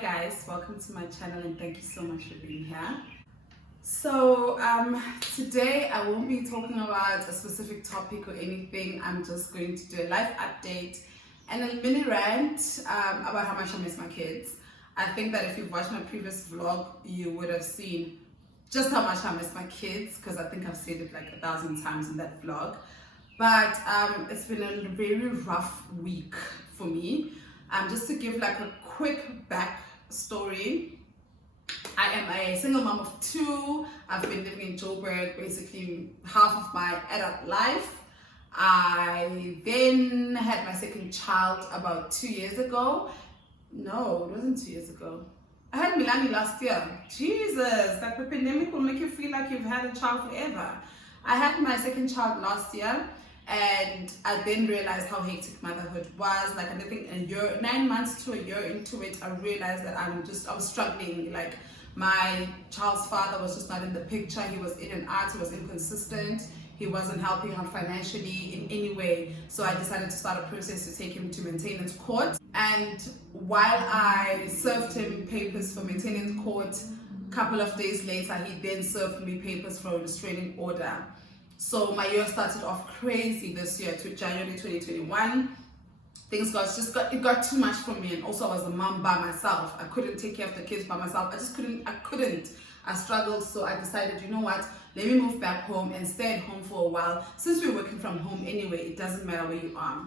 Guys, welcome to my channel and thank you so much for being here. So today I won't be talking about a specific topic or anything. I'm just going to do a life update and a mini rant about how much I miss my kids. I think that if you've watched my previous vlog, you would have seen just how much I miss my kids, because I think I've said it like 1,000 times in that vlog. But it's been a very rough week for me. Just to give like a quick backstory, I am a single mom of two. I've been living in Joburg basically half of my adult life. I then had my second child about 2 years ago. No, it wasn't 2 years ago. I had Milani last year. Jesus, like the pandemic will make you feel like you've had a child forever. I had my second child last year. And I then realized how hectic motherhood was. Like I think a year, 9 months to a year into it, I realized that I was struggling. Like my child's father was just not in the picture. He was in and out, he was inconsistent. He wasn't helping out financially in any way. So I decided to start a process to take him to maintenance court. And while I served him papers for maintenance court, a couple of days later, he then served me papers for a restraining order. So my year started off crazy this year to January 2021. Things it got too much for me, and also I was a mom by myself. I couldn't take care of the kids by myself. I couldn't. I struggled, so I decided, you know what? Let me move back home and stay at home for a while. Since we're working from home anyway, it doesn't matter where you are.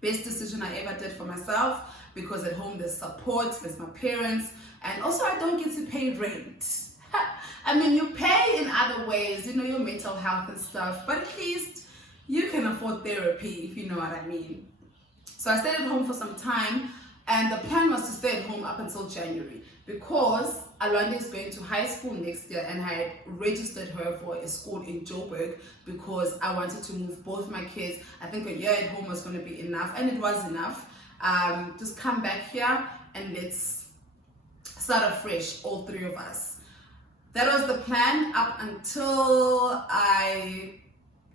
Best decision I ever did for myself, because at home there's support, there's my parents, and also I don't get to pay rent. I mean, you pay in other ways, you know, your mental health and stuff, but at least you can afford therapy, if you know what I mean. So I stayed at home for some time, and the plan was to stay at home up until January, because Alwande is going to high school next year, and I had registered her for a school in Joburg because I wanted to move both my kids. I think a year at home was going to be enough, and it was enough. Just come back here and let's start afresh, all three of us. That was the plan up until I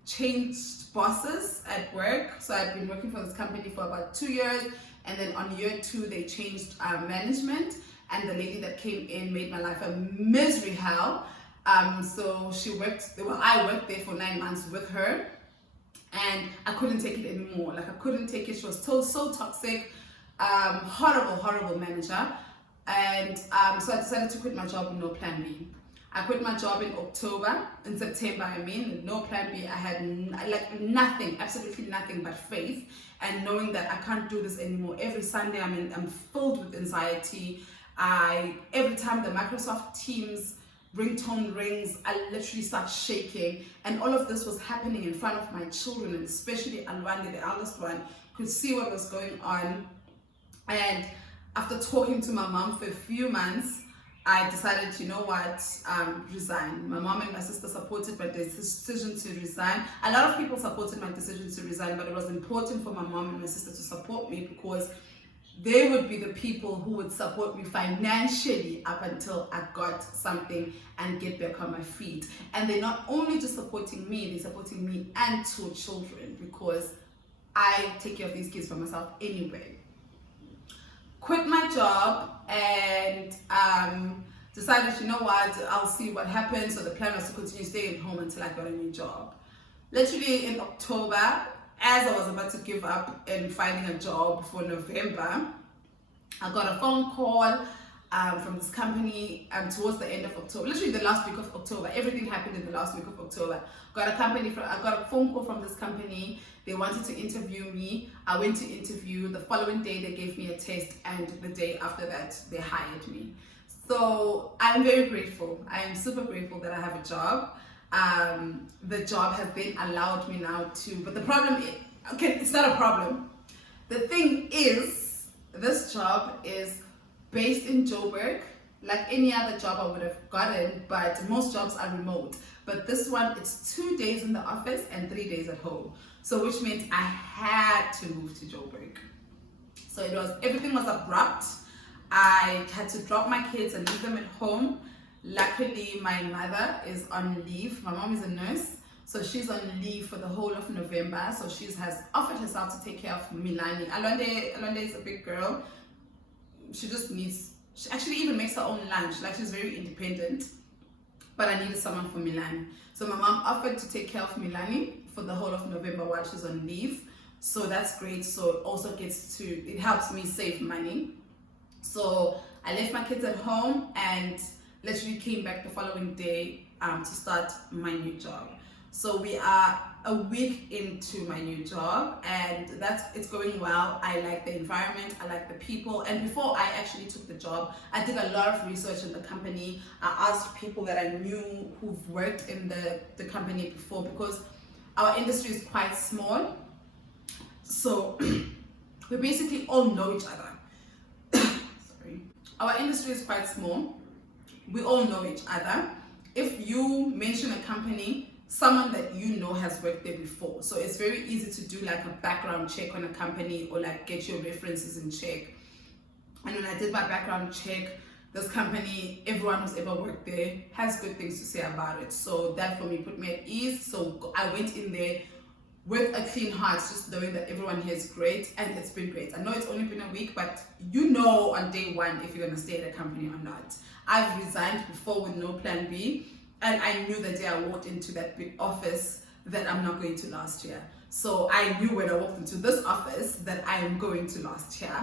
changed bosses at work. So I'd been working for this company for about 2 years, and then on year 2 they changed management, and the lady that came in made my life a misery hell. So I worked there for 9 months with her, and I couldn't take it anymore. Like I couldn't take it. She was so toxic, horrible manager. And so I decided to quit my job with no plan B. I quit my job in September, with no plan B. I had nothing, absolutely nothing but faith, and knowing that I can't do this anymore. Every Sunday I'm filled with anxiety. Every time the Microsoft Teams ringtone rings, I literally start shaking, and all of this was happening in front of my children, and especially Alwande, the eldest one, could see what was going on. And after talking to my mom for a few months, I decided, you know what, resign. My mom and my sister supported my decision to resign. A lot of people supported my decision to resign, but it was important for my mom and my sister to support me, because they would be the people who would support me financially up until I got something and get back on my feet. And they're not only just supporting me, they're supporting me and 2 children, because I take care of these kids by myself anyway. Quit my job and decided, you know what, I'll see what happens. So the plan was to continue staying at home until I got a new job. Literally in October, as I was about to give up and finding a job for November, I got a phone call from this company towards the end of October, literally the last week of October. Everything happened in the last week of October. I got a phone call from this company. They wanted to interview me. I went to interview. The following day they gave me a test, and the day after that they hired me. So I'm very grateful. I am super grateful that I have a job. The job has then allowed me now to, but the problem is, okay, it's not a problem. The thing is, this job is based in Joburg, like any other job I would have gotten, but most jobs are remote. But this one, it's 2 days in the office and 3 days at home. So which means I had to move to Joburg. So everything was abrupt. I had to drop my kids and leave them at home. Luckily, my mother is on leave. My mom is a nurse, so she's on leave for the whole of November. So she has offered herself to take care of Milani. Alwande is a big girl. She just needs She actually even makes her own lunch. Like, she's very independent. But I needed someone for Milani. So my mom offered to take care of Milani for the whole of November while she's on leave. So that's great. So it also it helps me save money. So I left my kids at home and literally came back the following day to start my new job. So we are a week into my new job, and it's going well. I like the environment, I like the people. And before I actually took the job, I did a lot of research in the company. I asked people that I knew who've worked in the company before, because our industry is quite small. So we basically all know each other. Sorry. Our industry is quite small. We all know each other. If you mention a company, someone that you know has worked there before. So it's very easy to do like a background check on a company, or like get your references in check. And when I did my background check, this company, everyone who's ever worked there has good things to say about it. So that for me put me at ease. So I went in there with a clean heart, just knowing that everyone here is great, and it's been great. I know it's only been a week, but you know on day one if you're going to stay at a company or not. I've resigned before with no plan B. And I knew the day I walked into that big office that I'm not going to last year. So I knew when I walked into this office that I am going to last year.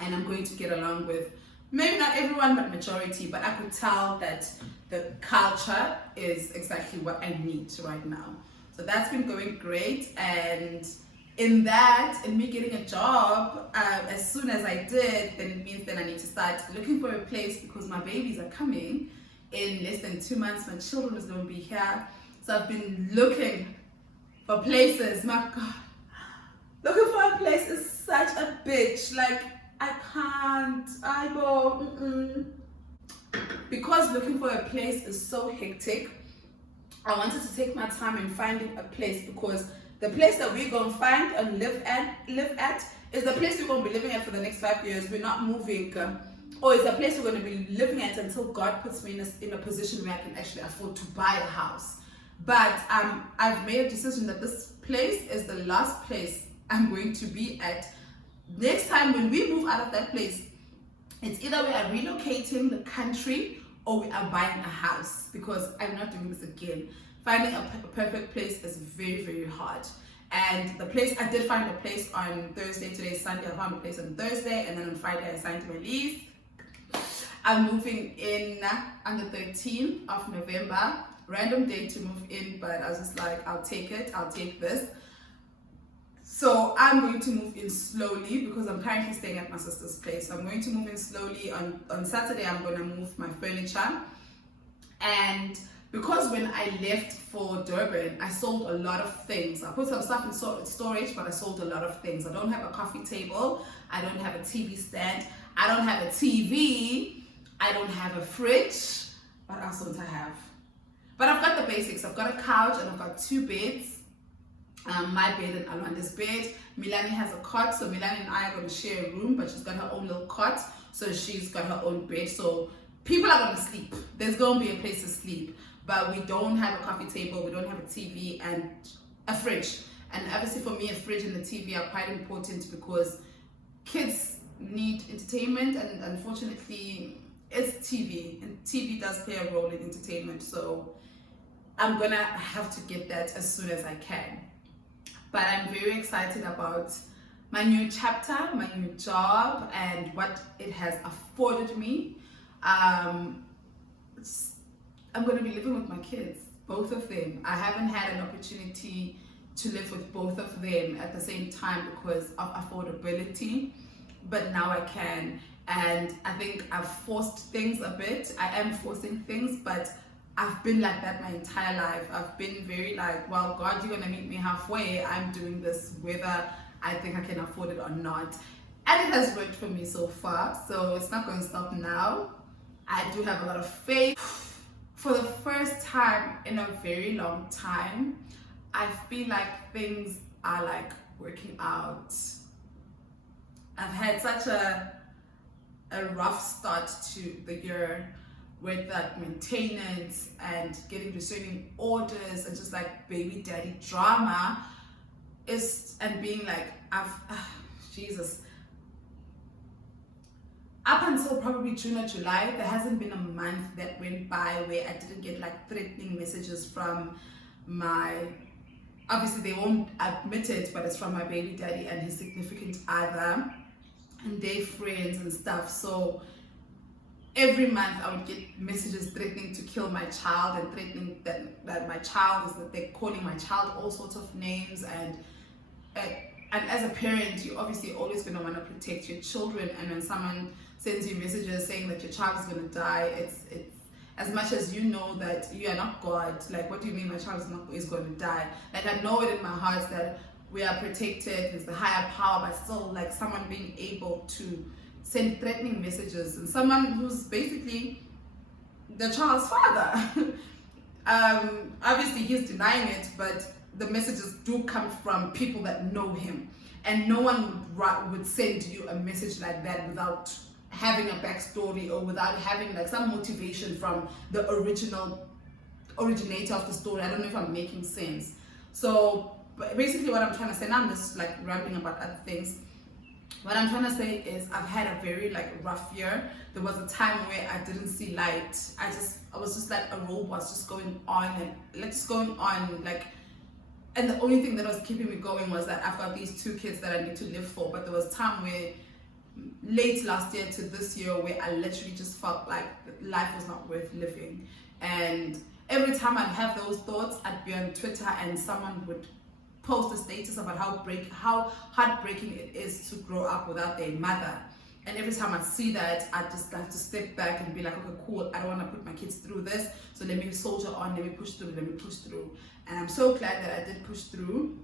And I'm going to get along with maybe not everyone, but majority. But I could tell that the culture is exactly what I need right now. So that's been going great. And in me getting a job, as soon as I did, then it means that I need to start looking for a place, because my babies are coming in less than 2 months. My children is going to be here. So I've been looking for places. My God, looking for a place is such a bitch. Like, I can't, I go, because looking for a place is so hectic. I wanted to take my time in finding a place, because the place that we're going to find and live at is the place we're going to be living at for the next 5 years. We're not moving. Or it's a place we're going to be living at until God puts me in a position where I can actually afford to buy a house. But I've made a decision that this place is the last place I'm going to be at. Next time when we move out of that place, it's either we are relocating the country or we are buying a house, because I'm not doing this again. Finding a perfect place is very, very hard. And I did find a place on Thursday. Today is Sunday. I found a place on Thursday, and then on Friday I signed my lease. I'm moving in on the 13th of November. Random date to move in, but I was just like, I'll take this. So I'm going to move in slowly, because I'm currently staying at my sister's place. So I'm going to move in slowly. On Saturday, I'm going to move my furniture. And because when I left for Durban, I sold a lot of things. I put some stuff in storage, but I sold a lot of things. I don't have a coffee table. I don't have a TV stand. I don't have a TV. I don't have a fridge. What else don't I have? But I've got the basics. I've got a couch and I've got 2 beds. My bed and Alwanda's bed. Milani has a cot, so Milani and I are going to share a room, but she's got her own little cot, so she's got her own bed. So people are going to sleep. There's going to be a place to sleep, but we don't have a coffee table, we don't have a TV and a fridge. And obviously for me, a fridge and a TV are quite important, because kids need entertainment, and unfortunately it's TV, and TV does play a role in entertainment. So I'm gonna have to get that as soon as I can. But I'm very excited about my new chapter, my new job, and what it has afforded me. I'm going to be living with my kids, both of them. I haven't had an opportunity to live with both of them at the same time because of affordability, but now I can. And I think I've forced things a bit. I am forcing things, but I've been like that my entire life. I've been very like, well, God, you're gonna meet me halfway. I'm doing this whether I think I can afford it or not. And it has worked for me so far, so it's not going to stop now. I do have a lot of faith. For the first time in a very long time, I feel like things are like working out. I've had such a rough start to the year with that maintenance and getting restraining orders and just like baby daddy drama and being like, Jesus, up until probably June or July, there hasn't been a month that went by where I didn't get like threatening messages from my, obviously they won't admit it, but it's from my baby daddy and his significant other and their friends and stuff. So every month I would get messages threatening to kill my child and threatening that my child is, that they're calling my child all sorts of names. And as a parent, you obviously always going to want to protect your children, and when someone sends you messages saying that your child is going to die, it's as much as you know that you are not God. Like, what do you mean my child is going to die? Like, I know it in my heart that we are protected, there's the higher power, but still, like, someone being able to send threatening messages, and someone who's basically the child's father. Obviously he's denying it, but the messages do come from people that know him, and no one would send you a message like that without having a backstory or without having like some motivation from the originator of the story. I don't know if I'm making sense. So basically what I'm trying to say, now I'm just like rambling about other things. What I'm trying to say is I've had a very like rough year. There was a time where I didn't see light. I was just like a robot, just going on and like just going on like, and the only thing that was keeping me going was that I've got these 2 kids that I need to live for. But there was time where late last year to this year where I literally just felt like life was not worth living. And every time I'd have those thoughts, I'd be on Twitter and someone would post a status about how heartbreaking it is to grow up without their mother. And every time I see that, I just have to step back and be like, okay, cool, I don't want to put my kids through this, so let me soldier on, let me push through. And I'm so glad that I did push through,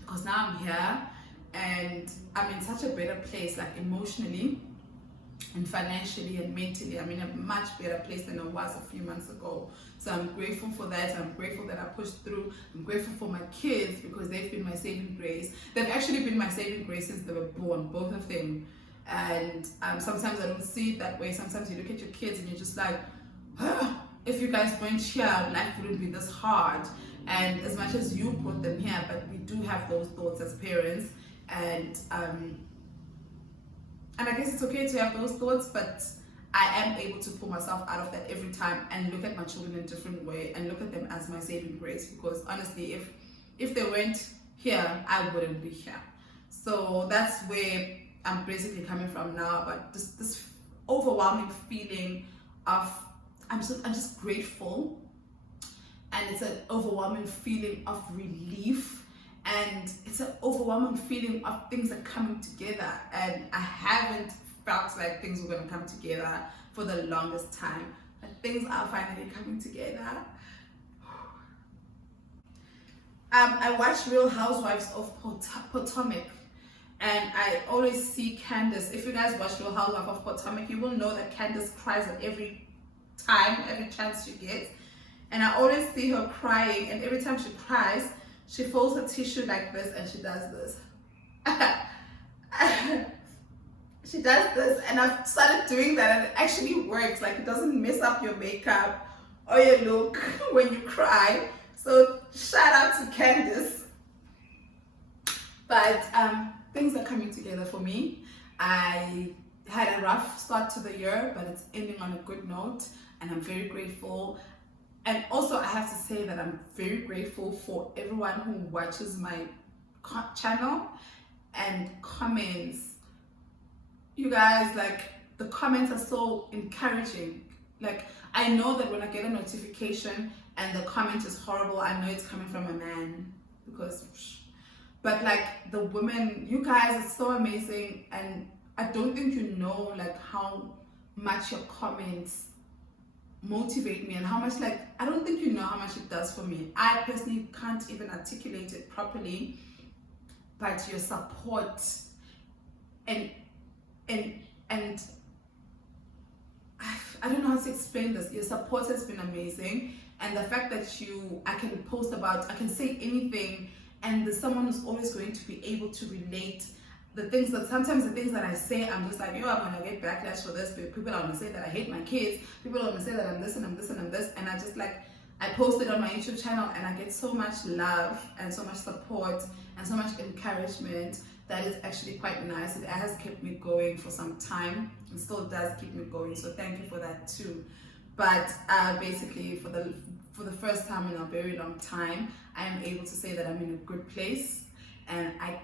because now I'm here and I'm in such a better place, like emotionally and financially and mentally. I'm in a much better place than I was a few months ago. So I'm grateful for that. I'm grateful that I pushed through. I'm grateful for my kids, because they've been my saving grace. They've actually been my saving grace since they were born, both of them. And sometimes I don't see it that way. Sometimes you look at your kids and you're just like, if you guys weren't here, life wouldn't be this hard. And as much as you brought them here, but we do have those thoughts as parents. And I guess it's okay to have those thoughts, but I am able to pull myself out of that every time and look at my children in a different way and look at them as my saving grace. Because honestly, if they weren't here, I wouldn't be here. So that's where I'm basically coming from now. But this overwhelming feeling of I'm just grateful, and it's an overwhelming feeling of relief, and it's an overwhelming feeling of things are coming together. And I haven't felt like things were going to come together for the longest time, but things are finally coming together. I watch Real Housewives of Potomac, and I always see Candace. If you guys watch Real Housewives of Potomac, you will know that Candace cries at every chance she gets. And I always see her crying, and every time she cries, she folds her tissue like this and she does this. She does this, and I've started doing that, and it actually works. Like, it doesn't mess up your makeup or your look when you cry. So shout out to Candace. But things are coming together for me. I had a rough start to the year, but it's ending on a good note, and I'm very grateful. And also, I have to say that I'm very grateful for everyone who watches my channel and comments. You guys, like, the comments are so encouraging. Like, I know that when I get a notification and the comment is horrible, I know it's coming from a man, but like, the women, you guys are so amazing, and I don't think you know like how much your comments motivate me, and how much, like, I don't think you know how much it does for me. I personally can't even articulate it properly, but your support and I don't know how to explain this. Your support has been amazing, and the fact that I can say anything, and there's someone who's always going to be able to relate. Sometimes the things that I say, I'm just like, I'm gonna get backlash for this. People are gonna say that I hate my kids. People are gonna say that I'm this and I'm this and I'm this. And I post it on my YouTube channel, and I get so much love and so much support and so much encouragement. that is actually quite nice. It has kept me going for some time. It still does keep me going, so thank you for that too. But basically, for the first time in a very long time, I am able to say that I'm in a good place, and I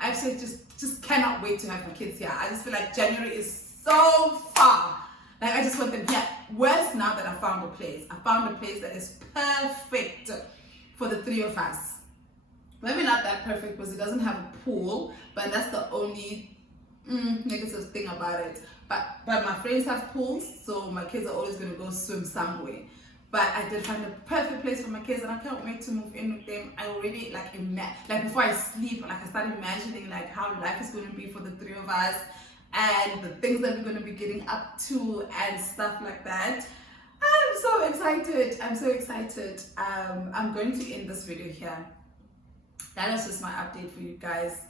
actually just cannot wait to have my kids here. I just feel like January is so far. Like, I just want them here. Worse now that I found a place. I found a place that is perfect for the three of us. Maybe not that perfect because it doesn't have a pool, but that's the only negative thing about it. But my friends have pools, so my kids are always going to go swim somewhere. But I did find a perfect place for my kids, and I can't wait to move in with them. I already like before I sleep, like I start imagining like how life is going to be for the three of us, and the things that we're going to be getting up to and stuff like that. I'm so excited. I'm so excited. I'm going to end this video here. That is just my update for you guys.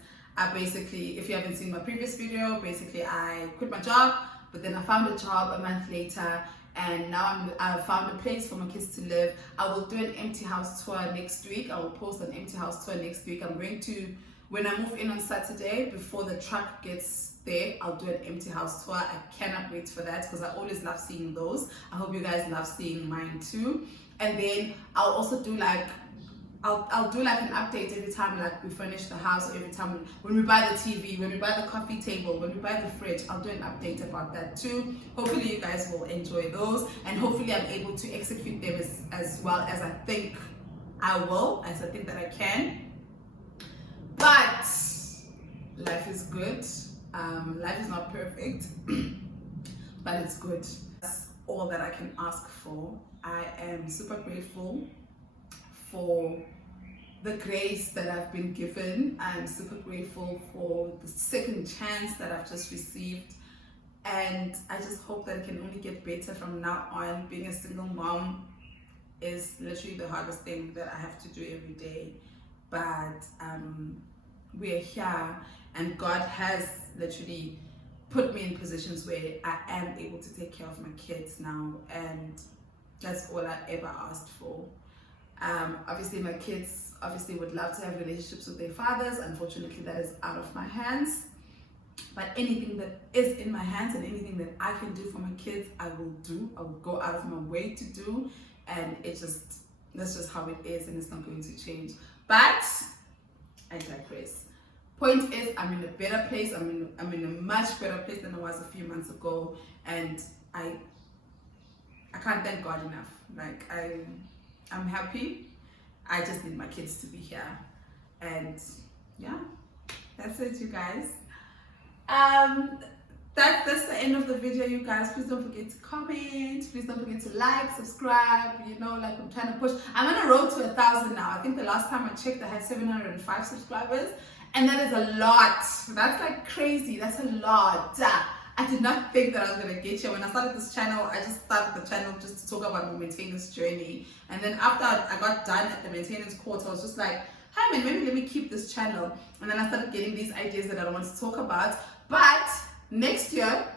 Basically, if you haven't seen my previous video, basically I quit my job, but then I found a job a month later, and now I've found a place for my kids to live. I will do an empty house tour next week. I will post an empty house tour next week. I'm going to, when I move in on Saturday, before the truck gets there, I'll do an empty house tour. I cannot wait for that because I always love seeing those. I hope you guys love seeing mine too. And then I'll also do like I'll do like an update every time like we furnish the house, or every time when we buy the TV, when we buy the coffee table, when we buy the fridge. I'll do an update about that too. Hopefully you guys will enjoy those, and hopefully I'm able to execute them as well as I think I will, as I think that I can. But life is good. Life is not perfect, but it's good. That's all that I can ask for. I am super grateful for the grace that I've been given. I'm super grateful for the second chance that I've just received, and I just hope that it can only get better from now on. Being a single mom is literally the hardest thing that I have to do every day, but we're here, and God has literally put me in positions where I am able to take care of my kids now, and that's all I ever asked for. Obviously my kids would love to have relationships with their fathers. Unfortunately, that is out of my hands, but anything that is in my hands and anything that I can do for my kids, I will do. I will go out of my way to do, and that's just how it is, and it's not going to change. But I digress. Point is, I'm in a better place. I'm in a much better place than I was a few months ago, and I can't thank God enough. Like, I'm happy. I just need my kids to be here, and yeah, that's it, you guys. That's the end of the video, you guys. Please don't forget to comment. Please don't forget to like, subscribe. You know, like, I'm trying to push. I'm on a road to 1,000 now. I think the last time I checked, I had 705 subscribers, and that is a lot. That's like crazy. That's a lot. I did not think that I was gonna get here. When I started this channel, I just started the channel just to talk about my maintenance journey. And then after I got done at the maintenance course, I was just like, hi man, maybe let me keep this channel. And then I started getting these ideas that I want to talk about. But next year,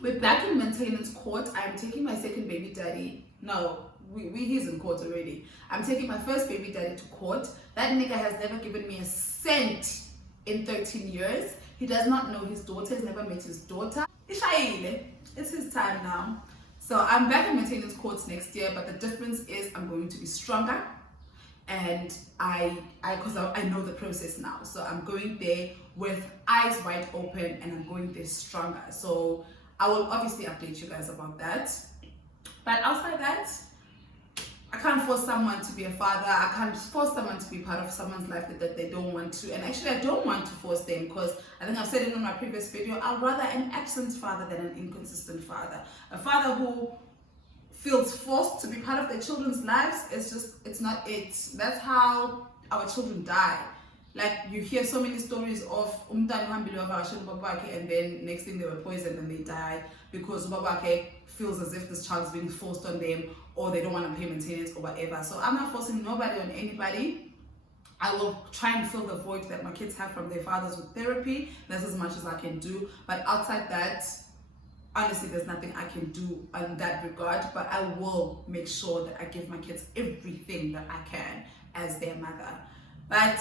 we're back in maintenance court. I'm taking my second baby daddy. No, he's in court already. I'm taking my first baby daddy to court. That nigga has never given me a cent in 13 years. He does not know his daughter. He's never met his daughter. It's his time now. So I'm back in maintenance courts next year, but the difference is I'm going to be stronger, and because I know the process now. So I'm going there with eyes wide open, and I'm going there stronger. So I will obviously update you guys about that. But outside that, I can't force someone to be a father. I can't force someone to be part of someone's life that they don't want to. And actually, I don't want to force them, because I think I've said it in my previous video. I'd rather an absent father than an inconsistent father. A father who feels forced to be part of their children's lives, it's not it. That's how our children die. Like, you hear so many stories of and then next thing they were poisoned and they die because Ubabake feels as if this child is being forced on them, or they don't want to pay maintenance or whatever. So I'm not forcing nobody on anybody. I will try and fill the void that my kids have from their fathers with therapy. That's as much as I can do. But outside that, honestly, there's nothing I can do in that regard. But I will make sure that I give my kids everything that I can as their mother. But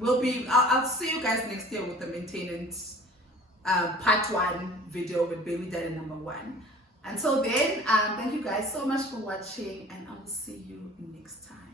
I'll see you guys next year with the maintenance part 1 video with baby daddy number 1. Until then, thank you guys so much for watching, and I will see you next time.